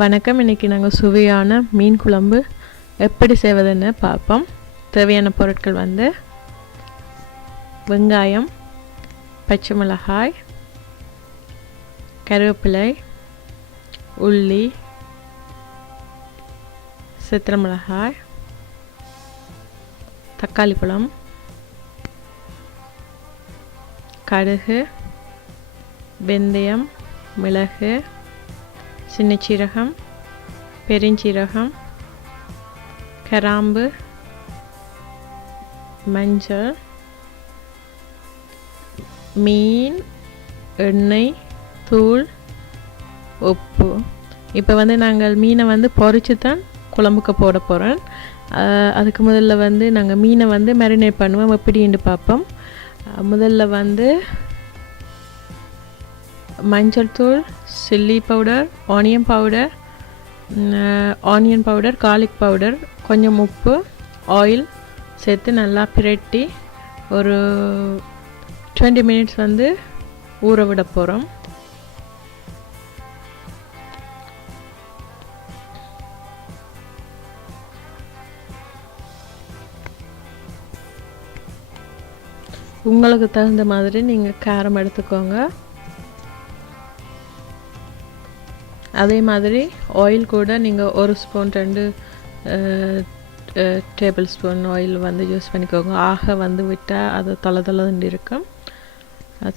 வணக்கம். இன்றைக்கி நாங்கள் சுவையான மீன் குழம்பு எப்படி செய்வதுன்னு பார்ப்போம். தேவையான பொருட்கள் வந்து வெங்காயம், பச்சை மிளகாய், கருவேப்பிலை, உள்ளி, சித்திரை மிளகாய், தக்காளி பழம், கடுகு, வெந்தயம், மிளகு, சின்ன சீரகம், பெருஞ்சீரகம், கிராம்பு, மஞ்சள், மீன், எண்ணெய், தூள், உப்பு. இப்போ வந்து நாங்கள் மீனை வந்து பொரிச்சு தான் குழம்புக்கு போட போகிறோம். அதுக்கு முதல்ல வந்து நாங்கள் மீனை வந்து மேரினேட் பண்ணுவோம். எப்படின்னு பார்ப்போம். முதல்ல வந்து மஞ்சள் தூள், chilli powder, onion powder, garlic powder, கொஞ்சம் உப்பு, ஆயில் சேர்த்து நல்லா பிரட்டி ஒரு 20 மினிட்ஸ் வந்து ஊற விட போகிறோம். உங்களுக்கு தகுந்த மாதிரி நீங்கள் காரம் எடுத்துக்கோங்க. அதே மாதிரி ஆயில் கூட நீங்கள் ஒரு ஸ்பூன் 2 டேபிள் ஸ்பூன் ஆயில் வந்து யூஸ் பண்ணிக்கோங்க. ஆக வந்து விட்டால் அது தளதளன்னு இருக்கும்.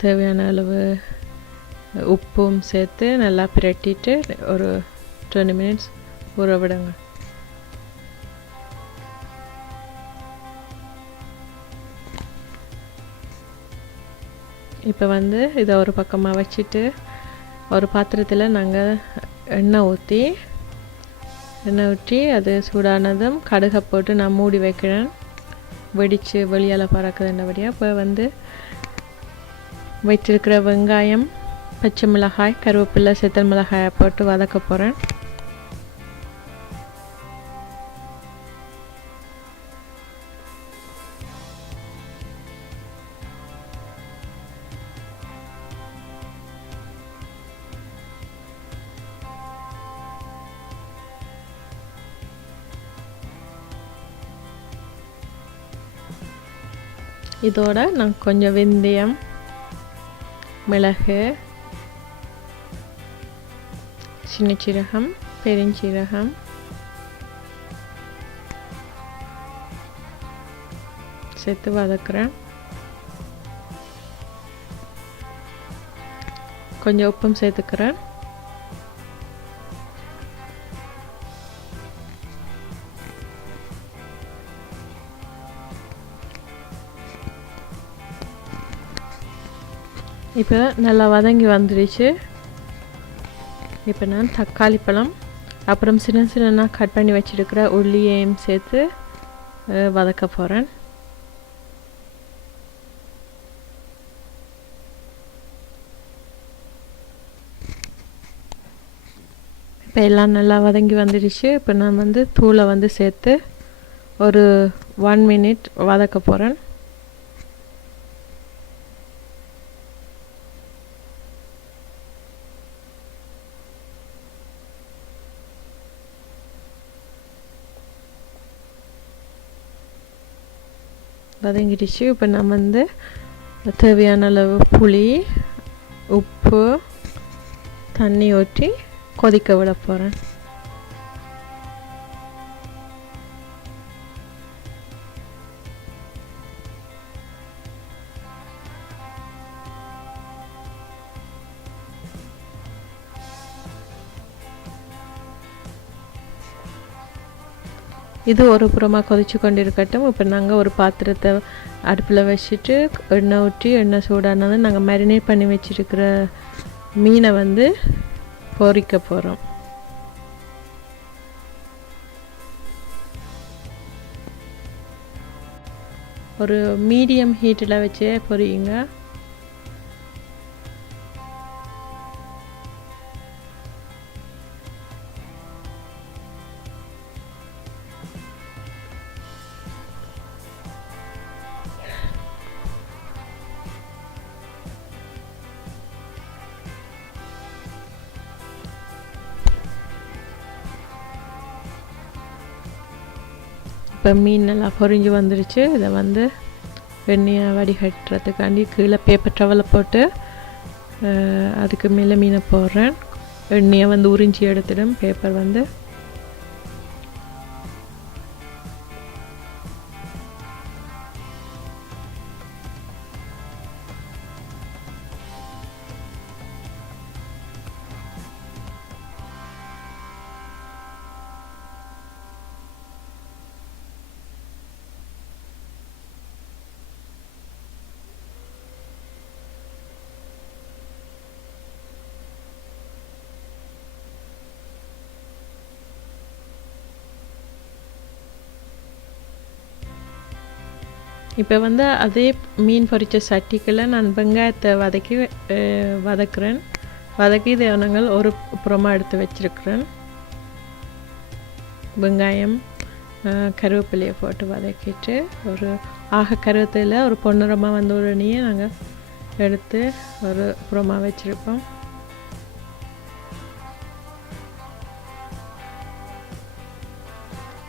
தேவையான அளவு உப்பும் சேர்த்து நல்லா பிரட்டிட்டு ஒரு 20 மினிட்ஸ் ஊற விடுங்க. இப்போ வந்து இதை ஒரு பக்கமாக வச்சுட்டு ஒரு பாத்திரத்தில் நாங்கள் எண்ணெய் ஊற்றி அது சூடானதும் கடுகை போட்டு நான் மூடி வைக்கிறேன். வெடித்து வெளியால் பறக்குதுன்றபடியாக இப்போ வந்து வச்சிருக்கிற வெங்காயம், பச்சை மிளகாய், கருவேப்பிலை, சித்திரை மிளகாயை போட்டு வதக்க போகிறேன். இதோட நான் கொஞ்சம் வெந்தயம், மிளகு, சின்ன சீரகம், பெருஞ்சீரகம், சேர்த்து வதக்குறேன். கொஞ்சம் உப்பும் சேர்த்துக்கிறேன். இப்போ நல்லா வதங்கி வந்துடுச்சு. இப்போ நான் தக்காளி பழம் அப்புறம் சின்ன கட் பண்ணி வச்சுருக்கிற உள்ளியையும் சேர்த்து வதக்க போகிறேன். இப்போ எல்லாம் நல்லா வதங்கி வந்துடுச்சு. இப்போ நான் வந்து தூளை வந்து சேர்த்து ஒரு 1 மினிட் வதக்க போகிறேன். வதங்கிடுச்சு. இப்போ நான் வந்து தேவையான அளவு புளி, உப்பு, தண்ணி ஊற்றி கொதிக்க விட போகிறேன். இது ஒரு புறமாக கொதிச்சு கொண்டு இருக்கட்டும். இப்போ நாங்கள் ஒரு பாத்திரத்தை அடுப்பில் வச்சுட்டு எண்ணெய் ஊற்றி எண்ணெய் சூடானது நாங்கள் மேரினேட் பண்ணி வச்சுருக்கிற மீனை வந்து பொரிக்க போகிறோம். ஒரு மீடியம் ஹீட்டில் வச்சு பொரியுங்க. இப்போ மீன் நல்லா பொரிஞ்சு வந்துருச்சு. இதை வந்து வெண்ணெயை வடிகட்டுறதுக்காண்டி கீழே பேப்பர் டவலை போட்டு அதுக்கு மேலே மீனை போடுறேன். எண்ணெயை வந்து உறிஞ்சி எடுத்துடும் பேப்பர் வந்து. இப்போ வந்து அதே மீன் பொரித்த சட்டிக்குள்ள நான் வெங்காயத்தை வதக்குறேன். வதக்கி இதை நாங்கள் ஒரு புறமாக எடுத்து வச்சிருக்கிறேன். வெங்காயம் கருவேப்பிலையை போட்டு வதக்கிட்டு ஒரு கருவேப்பிலையில் ஒரு பொன்னிறமாக வந்த உடனே நாங்கள் எடுத்து ஒரு புறமாக வச்சுருப்போம்.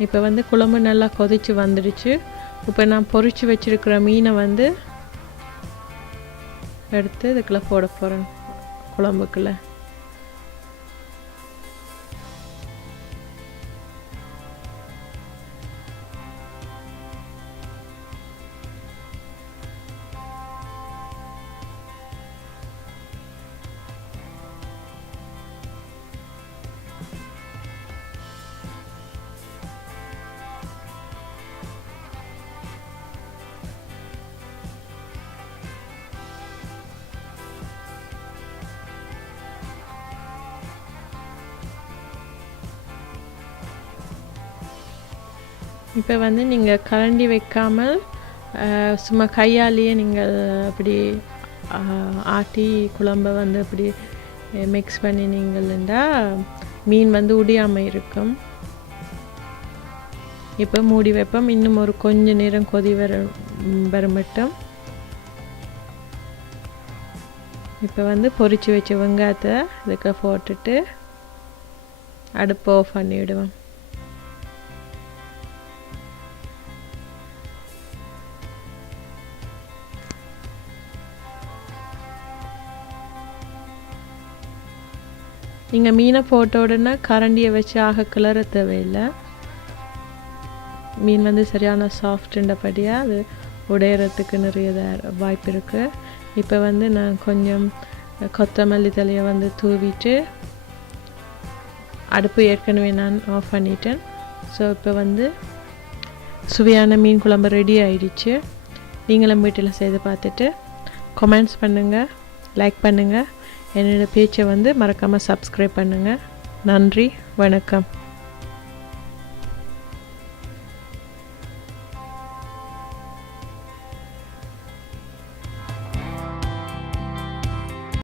இப்போ வந்து குழம்பு நல்லா கொதித்து வந்துடுச்சு. இப்போ நான் பொரித்து வச்சுருக்கிற மீனை வந்து எடுத்து இதுக்குள்ளே போட போகிறேன் குழம்புக்குள்ளே. இப்போ வந்து நீங்கள் கரண்டி வைக்காமல் சும்மா கையாலேயே நீங்கள் அப்படி ஆட்டி குழம்பை வந்து அப்படி மிக்ஸ் பண்ணினீங்கன்னா மீன் வந்து உடியாமல் இருக்கும். இப்போ மூடி வைப்போம். இன்னும் ஒரு கொஞ்ச நேரம் கொதி வர மட்டும். இப்போ வந்து பொரித்து வச்ச வெங்காயத்தை இதுக்கு போட்டுட்டு அடுப்பை ஆஃப் பண்ணிவிடுவோம். நீங்கள் மீனை போட்ட உடனே கரண்டியை வச்சு கிளற தேவையில்லை. மீன் வந்து சரியான சாஃப்ட்டுன்றபடியாக அது உடையிறதுக்கு நிறைய வாய்ப்பு இருக்குது. இப்போ வந்து நான் கொஞ்சம் கொத்தமல்லி தலையை வந்து தூவிட்டு அடுப்பு ஏற்கனவே நான் ஆஃப் பண்ணிட்டேன். ஸோ இப்போ வந்து சுவையான மீன் குழம்பு ரெடி ஆயிடுச்சு. நீங்களும் வீட்டில் செய்து பார்த்துட்டு கமெண்ட்ஸ் பண்ணுங்கள், லைக் பண்ணுங்கள். என்னோடய பேச்சை வந்து மறக்காமல் சப்ஸ்கிரைப் பண்ணுங்கள். நன்றி, வணக்கம்.